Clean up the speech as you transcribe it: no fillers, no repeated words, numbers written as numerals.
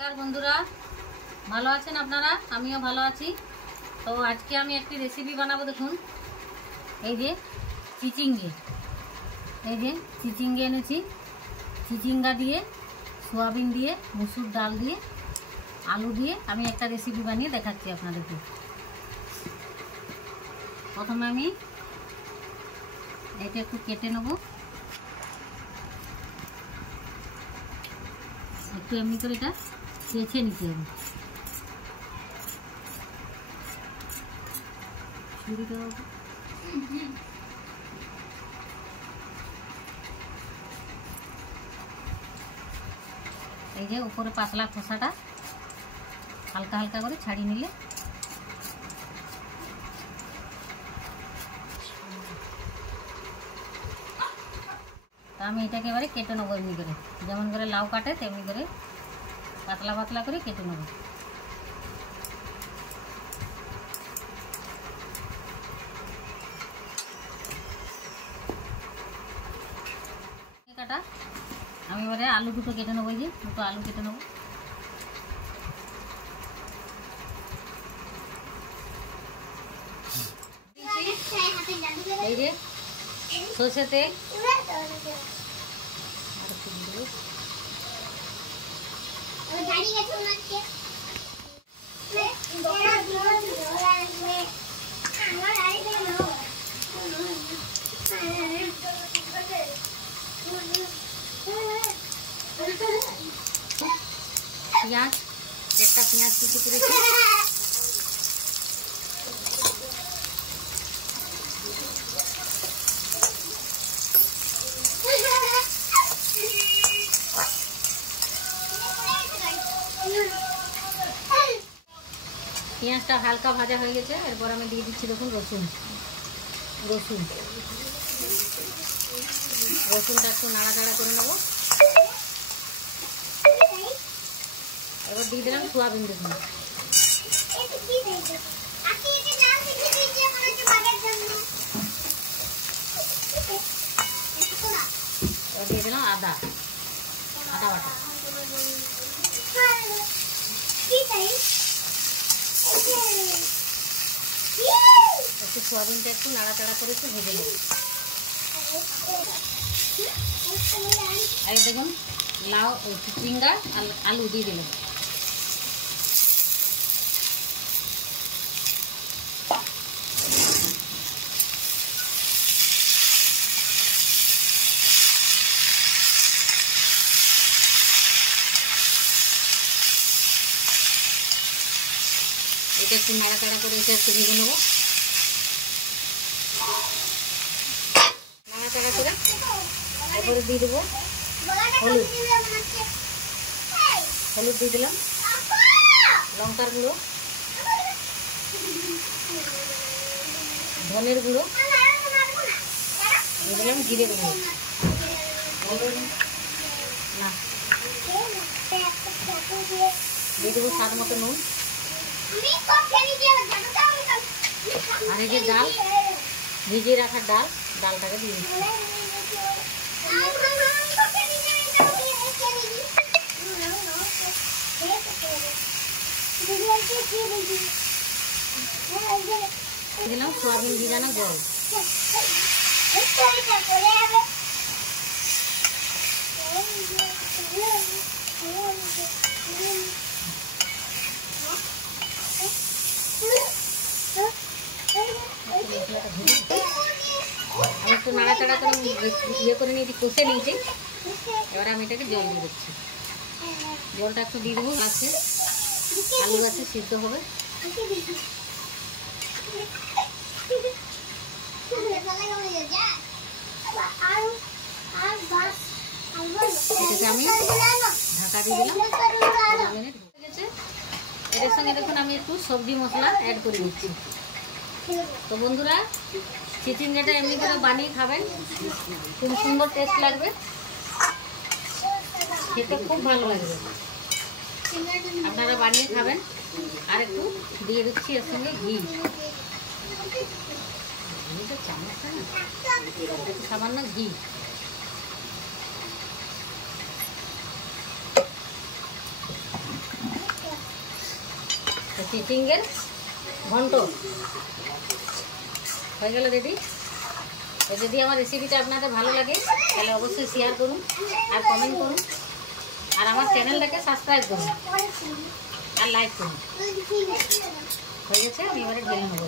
নমস্কার বন্ধুরা, ভালো আছেন আপনারা? আমিও ভালো আছি। তো আজকে আমি একটি রেসিপি বানাবো। দেখুন, এই যে চিচিঙ্গে এনেছি। চিচিঙ্গা দিয়ে, সোয়াবিন দিয়ে, মুসুর ডাল দিয়ে, আলু দিয়ে আমি একটা রেসিপি বানিয়ে দেখাচ্ছি আপনাদেরকে। প্রথমে আমি এটা একটু কেটে নেব, একটু এমনি করে এটা ছেঁচে নিতে হবে। এই যে উপরে পাতলা খোসাটা হালকা হালকা করে ছাড়িয়ে নিলে আমি এটাকে এবারে কেটে নেবো। এমনি করে যেমন করে লাউ কাটে তেমনি করে পাতলা পাতলা করে কেটে নেবো। কাটা আমি এবারে আলু দুটো কেটে নেবো। এই যে দুটো আলু কেটে নেবো। এই যে সরষে তেল, পেঁয়াজ, একটা পেঁয়াজ কুচি করেছি, পেঁয়াজটা হালকা ভাজা হয়ে গেছে। এরপর আমি দিয়ে দিচ্ছি দেখুন রসুনটা একটু নাড়াচাড়া করে নেবো। এবার দিয়ে দিলাম সোয়াবিন। দেখুন এবার দিয়ে দিলাম আদা বাটা। একটু সোয়াবিনটা একটু নাড়াচাড়া করে একটু ভেজে নেব। আর দেখুন লাউ, চিচিঙ্গা, আলু দিয়ে দিলাম। এটা একটু নাড়াচাড়া করে এটা একটু ভেজে নেবো। নাড়াচাড়া করে এরপরে দিয়ে দেবো হলুদ দিয়ে দিলাম, লঙ্কার গুঁড়ো, ধনের গুঁড়ো দিয়ে দিলাম, জিরে গুঁড়ো না দিয়ে দেবো স্বাদ মতো নুন। আর এই যে ডাল, ভিজিয়ে রাখার ডালটাকে দিয়ে দিচ্ছি। দিলাম সোয়াবিন ভিজানো জল। আমি একটু নাড়াচাড়া করে ইয়ে করে নিয়েছি, কষে নিয়েছি। এবার আমি এটাকে জল দিয়ে দিচ্ছি। জলটা একটু দিয়ে দেবো, আছে আলু আছে সিদ্ধ হবে। এটাকে আমি ঢাকা দিয়ে দিলাম। এটার সঙ্গে দেখুন আমি একটু সবজি মশলা অ্যাড করে দিচ্ছি। তো বন্ধুরা, চিচিঙ্গাটা এমনি করে বানিয়ে খাবেন, খুব সুন্দর টেস্ট লাগবে, খেতে খুব ভালো লাগবে। আপনারা বানিয়ে খাবেন। আর একটু দিয়ে দিচ্ছি এর সঙ্গে ঘি, সামান্য ঘি। চিচিঙ্গের ঘন্ট হয়ে গেল রেডি। তো যদি আমার রেসিপিটা আপনাদের ভালো লাগে তাহলে অবশ্যই শেয়ার করুন আর কমেন্ট করুন আর আমার চ্যানেলটাকে সাবস্ক্রাইব করুন আর লাইক করুন। হয়ে গেছে, আমি এবারে ঢেলে নেবো।